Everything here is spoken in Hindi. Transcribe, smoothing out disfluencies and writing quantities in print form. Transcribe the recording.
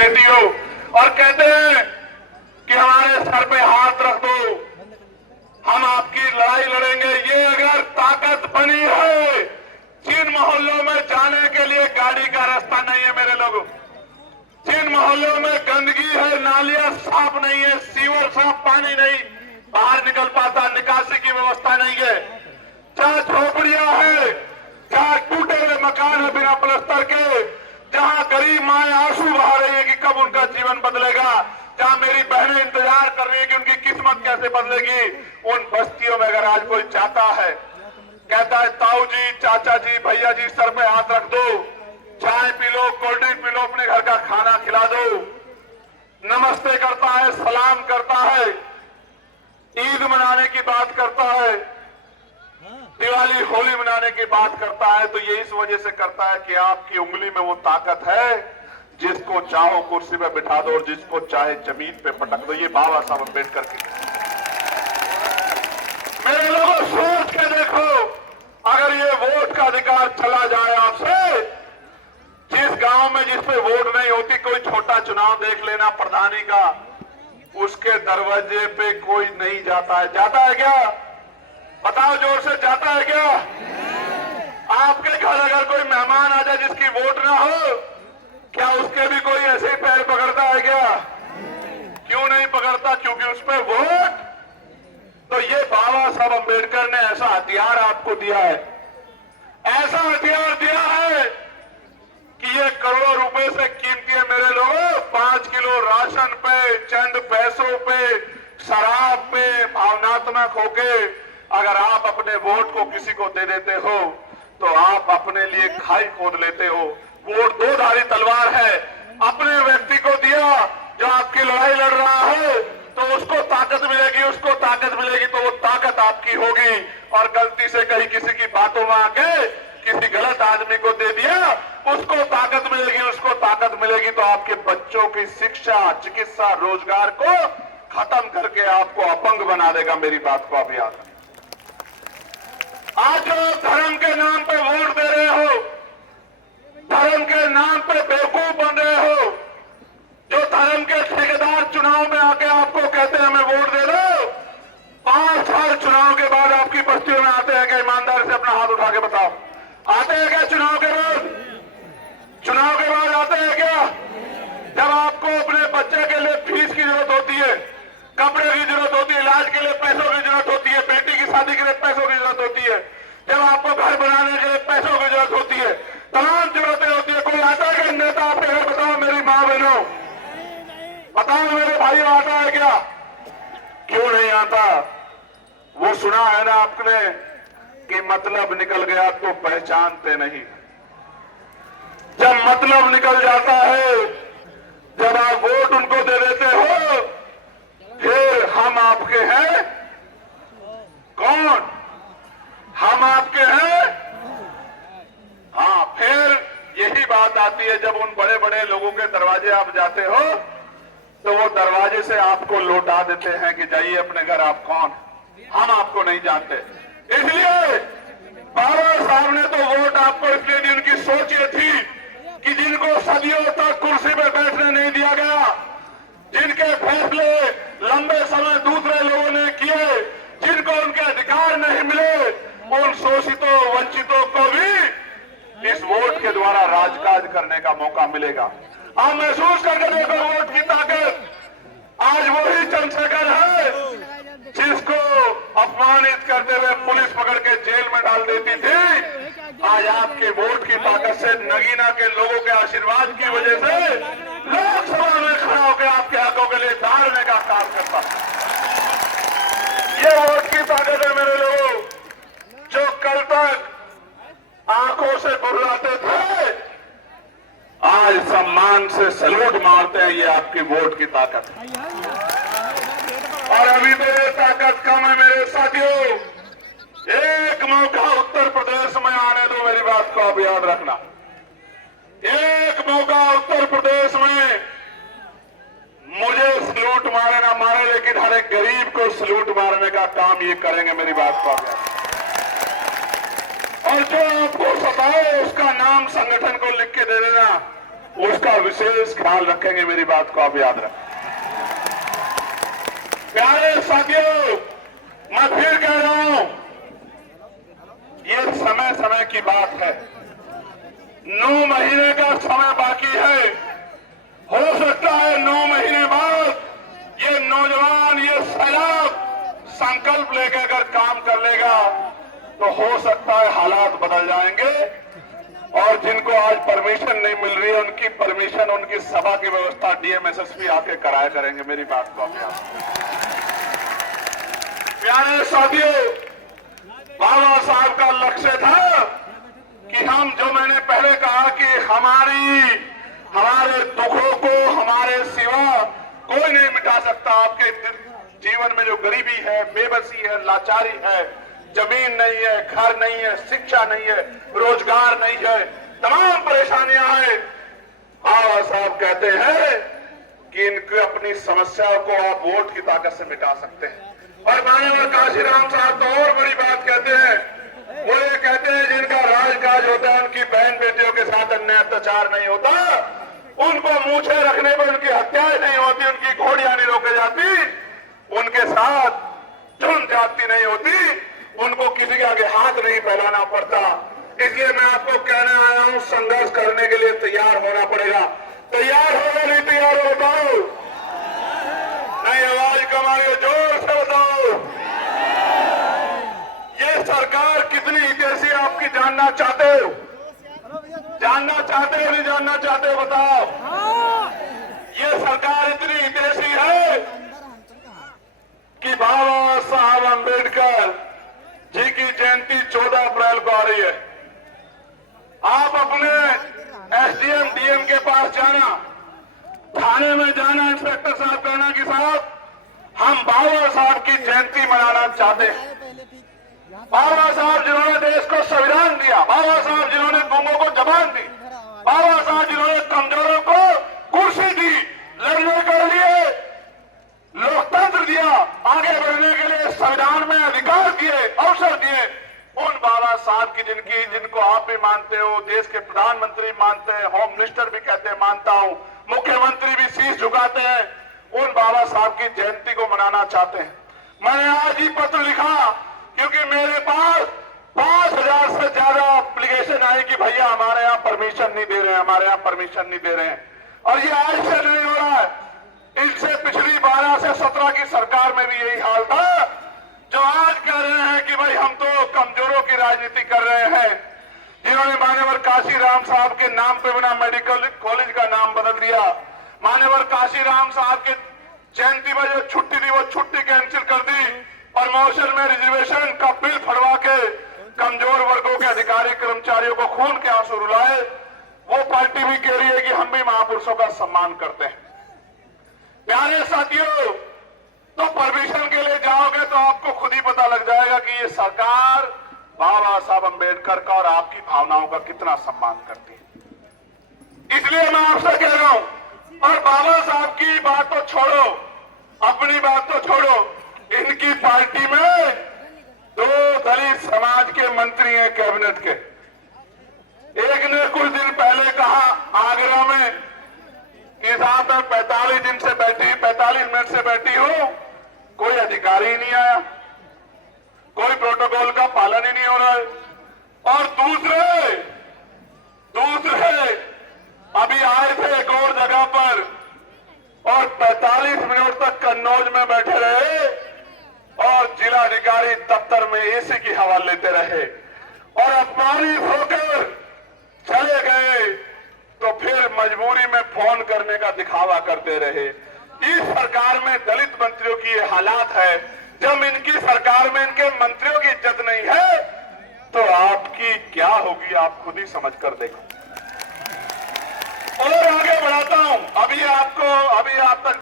बेटी हो और कहते हैं कि हमारे सर पे हाथ रख दो, हम आपकी लड़ाई लड़ेंगे। ये अगर ताकत बनी है, जिन मोहल्लों में जाने के लिए गाड़ी का रास्ता नहीं है मेरे लोगों, जिन मोहल्लों में गंदगी है, नालियां साफ नहीं है, सीवर साफ पानी नहीं बाहर निकल पाता, निकासी की व्यवस्था नहीं है, जहां झोपड़ियां है, जहां टूटे हुए मकान है बिना प्लस्तर के, जहां गरीब माएं आंसू बहा रही है कि कब उनका जीवन बदलेगा, जहां मेरी बहनें इंतजार कर रही है कि उनकी किस्मत कैसे बदलेगी, उन बस्तियों में अगर आज कोई जाता है, कहता है ताऊ जी, चाचा जी, भैया जी, सर पे हाथ रख दो, चाय P low, cold drink P low, अपने घर का खाना खिला दो, नमस्ते करता है, सलाम करता है, ईद मनाने की बात करता है, दिवाली होली मनाने की बात करता है, तो ये इस वजह से करता है कि आपकी उंगली में वो ताकत है, जिसको चाहो कुर्सी पे बिठा दो और जिसको चाहे जमीन पे पटक दो। ये बाबा साहब अम्बेडकर की। मेरे लोगों सोच के देखो, अगर ये वोट का अधिकार चला जाए आपसे, जिस गांव में जिस पे वोट नहीं होती, कोई छोटा चुनाव देख लेना प्रधानी का, उसके दरवाजे पे कोई नहीं जाता है। जाता है क्या? बताओ जोर से, जाता है क्या? आपके घर अगर कोई मेहमान आ जाए जिसकी वोट ना हो, क्या उसके भी कोई ऐसे ही पैर पकड़ता है क्या? क्यों नहीं पकड़ता? क्योंकि उस पर वोट। तो ये बाबा साहब अम्बेडकर ने ऐसा हथियार आपको दिया है, ऐसा हथियार दिया है कि ये करोड़ों रुपए से कीमती है मेरे लोगों। 5 किलो राशन पे, चंद पैसों पे, शराब पे भावनात्मक होके अगर आप अपने वोट को किसी को दे देते हो, तो आप अपने लिए खाई खोद लेते हो। वोट दो धारी तलवार है। अपने व्यक्ति को दिया जो आपकी लड़ाई लड़ रहा है, तो उसको ताकत मिलेगी, उसको ताकत मिलेगी, तो वो ताकत आपकी होगी। और गलती से कहीं किसी की बातों में आके किसी गलत आदमी को दे दिया, उसको ताकत मिलेगी, उसको ताकत मिलेगी, तो आपके बच्चों की शिक्षा, चिकित्सा, रोजगार को खत्म करके आपको अपंग बना देगा। मेरी बात को आप याद रखें। आज जो धर्म के नाम पे वोट दे रहे हो, धर्म के नाम पे बेवकूफ बन रहे हो, जो धर्म के ठेकेदार चुनाव में आके आपको कहते हैं हमें वोट दे दो, 5 साल चुनाव के बाद आपकी बस्तियों में आते हैं क्या? ईमानदार से अपना हाथ उठा के बताओ, आते हैं क्या चुनाव के बाद? चुनाव के बाद आते हैं क्या? जब आपको अपने बच्चे के लिए फीस की जरूरत होती है, कपड़े की जरूरत होती है, इलाज के लिए पैसों की जरूरत होती है, बेटी की शादी के लिए पैसों की जरूरत होती है, जब आपको घर बनाने के लिए पैसों की जरूरत होती है, तमाम जरूरतें होती है, कोई आता है कि नेता आपके घर? बताओ मेरी माँ बहनों, बताओ मेरे भाई, आता है क्या? क्यों नहीं आता? वो सुना है ना आपने कि मतलब निकल गया तो पहचानते नहीं। जब मतलब निकल जाता है, जब आप वोट उनको दे देते हो, फिर हम आपके हैं कौन? हम आपके हैं? हाँ, फिर यही बात आती है जब उन बड़े बड़े लोगों के दरवाजे आप जाते हो, तो वो दरवाजे से आपको लौटा देते हैं कि जाइए अपने घर, आप कौन? हम आपको नहीं जानते। इसलिए बाबा साहब ने तो वोट आपको इसलिए दी, उनकी सोच ये थी कि जिनको सदियों तक कुर्सी पर बैठने नहीं दिया गया, जिनके फैसले लंबे समय दूसरे लोगों ने किए, जिनको उनके अधिकार नहीं मिले, उन शोषितों, वंचितों को भी इस वोट के द्वारा राजकाज करने का मौका मिलेगा। आप महसूस करके देखो वोट की ताकत। आज वही चंद्रशेखर है जिसको अपमानित करते हुए पुलिस पकड़ के जेल में डाल देती थी, आज आपके वोट की ताकत से, नगीना के लोगों के आशीर्वाद की वजह से लोकसभा में खड़ा होकर आपके हकों के लिए धारने का काम करता है। ये वोट की ताकत है मेरे लोगों। जो कल तक आंखों से बुर्राते थे, आज सम्मान से सैल्यूट मारते हैं। ये आपकी वोट की ताकत है। और अभी तो ये ताकत कम है मेरे साथियों। एक मौका उत्तर प्रदेश में आने दो, मेरी बात को आप याद रखना। एक मौका उत्तर प्रदेश में मुझे सलूट मारे ना मारे, लेकिन हर एक गरीब को सलूट मारने का काम ये करेंगे। मेरी बात को आप याद। और जो आपको सताए उसका नाम संगठन को लिख के दे देना। उसका विशेष ख्याल रखेंगे। मेरी बात को आप याद रखें। प्यारे साथियों, मैं फिर कह रहा हूं, ये समय समय की बात है। 9 महीने का समय बाकी है। हो सकता है 9 महीने बाद ये नौजवान, ये सैलाब संकल्प लेकर अगर काम कर लेगा तो हो सकता है हालात बदल जाएंगे और जिनको आज परमिशन नहीं मिल रही है उनकी परमिशन, उनकी सभा की व्यवस्था डीएम एसएसपी आके कराया करेंगे। मेरी बात को आप याद। प्यारे साथियों, बाबा साहब का लक्ष्य था कि हम, जो मैंने पहले कहा कि हमारे दुखों को हमारे सिवा कोई नहीं मिटा सकता। आपके जीवन में जो गरीबी है, बेबसी है, लाचारी है, जमीन नहीं है, घर नहीं है, शिक्षा नहीं है, रोजगार नहीं है, तमाम परेशानियां हैं। बाबा साहब कहते हैं कि इनकी अपनी समस्याओं को आप वोट की ताकत से मिटा सकते हैं। और माननीय काशीराम साहब तो और बड़ी बात कहते हैं। वो ये कहते हैं जिनका राजकाज होता है उनकी बहन बेटियों के साथ अन्याय अत्याचार नहीं होता, उनको मूछे रखने पर उनकी हत्याएं नहीं होती, उनकी घोड़ियां नहीं रोके जाती, उनके साथ जुल्म जाती नहीं होती, उनको किसी के आगे हाथ नहीं फैलाना पड़ता। इसलिए मैं आपको कहने आया हूं, संघर्ष करने के लिए तैयार होना पड़ेगा। तैयार होगा नहीं तैयार हो बताओ? नहीं, आवाज कम आ रही, जोर से बताओ। ये सरकार कितनी हितैषी आपकी जानना चाहते हो? जानना चाहते हो नहीं जानना चाहते हो बताओ? ये सरकार इतनी हितैषी है कि बाबा साहब अंबेडकर जी की जयंती 14 अप्रैल को आ रही है। आप अपने एसडीएम डीएम के पास जाना, थाने में जाना, इंस्पेक्टर साहब कहना कि साहब हम बाबा साहब की जयंती मनाना चाहते हैं। बाबा साहब जिन्होंने देश को संविधान दिया, बाबा साहब जिन्होंने गूंगों को जबान दी, बाबा साहब जिन्होंने कमजोरों को कुर्सी दी, लड़ने के लिए लोकतंत्र दिया, आगे बढ़ने के लिए संविधान में अधिकार दिए, अवसर दिए, उन बाबा साहब की जिनको आप भी मानते हो, देश के प्रधानमंत्री मानते हैं, होम मिनिस्टर भी कहते हैं मानता हूं, मुख्यमंत्री भी शीश झुकाते हैं, उन बाबा साहब की जयंती को मनाना चाहते हैं। मैंने आज ही पत्र लिखा क्योंकि मेरे पास 5000 से ज्यादा एप्लीकेशन आई कि भैया हमारे यहाँ परमिशन नहीं दे रहे हैं, हमारे यहाँ परमिशन नहीं दे रहे हैं। और ये आज से नहीं हो रहा है, इनसे पिछली 12 से 17 की सरकार में भी यही हाल था। जो आज कह रहे हैं कि भाई हम तो कमजोरों की राजनीति कर रहे हैं, जिन्होंने मान्यवर काशीराम साहब के नाम पे बना मेडिकल कॉलेज का नाम बदल दिया, मान्यवर काशीराम साहब के जयंती में जो छुट्टी थी वो छुट्टी कैंसिल कर दी, प्रमोशन में रिजर्वेशन का बिल फड़वा के कमजोर वर्गों के अधिकारी कर्मचारियों को खून के आंसू रुलाए। वो पार्टी भी कह रही है कि हम भी महापुरुषों का सम्मान करते हैं। प्यारे साथियों, तो परमिशन के लिए जाओगे तो आपको खुद ही पता लग जाएगा कि ये सरकार बाबा साहब अंबेडकर का और आपकी भावनाओं का कितना सम्मान करती है। इसलिए मैं आपसे कह रहा हूं, और बाबा साहब की बात तो छोड़ो, अपनी बात तो छोड़ो, इनकी पार्टी में 2 दलित समाज के मंत्री हैं कैबिनेट के। एक ने कुछ दिन पहले कहा आगरा में कि साहब मैं 45 मिनट से बैठी हूं, कोई अधिकारी नहीं आया, कोई प्रोटोकॉल का पालन ही नहीं हो रहा है। और दूसरे अभी आए थे एक और जगह पर और 45 मिनट तक कन्नौज में बैठे रहे और जिलाधिकारी दफ्तर में एसी की हवा लेते रहे और अपमानित होकर चले गए। तो फिर मजबूरी में फोन करने का दिखावा करते रहे। इस सरकार में दलित मंत्रियों की ये हालात है। जब इनकी सरकार में इनके मंत्रियों की इज्जत नहीं है तो आपकी क्या होगी, आप खुद ही समझ कर देखो। और आगे बढ़ाता हूं, अभी आप तक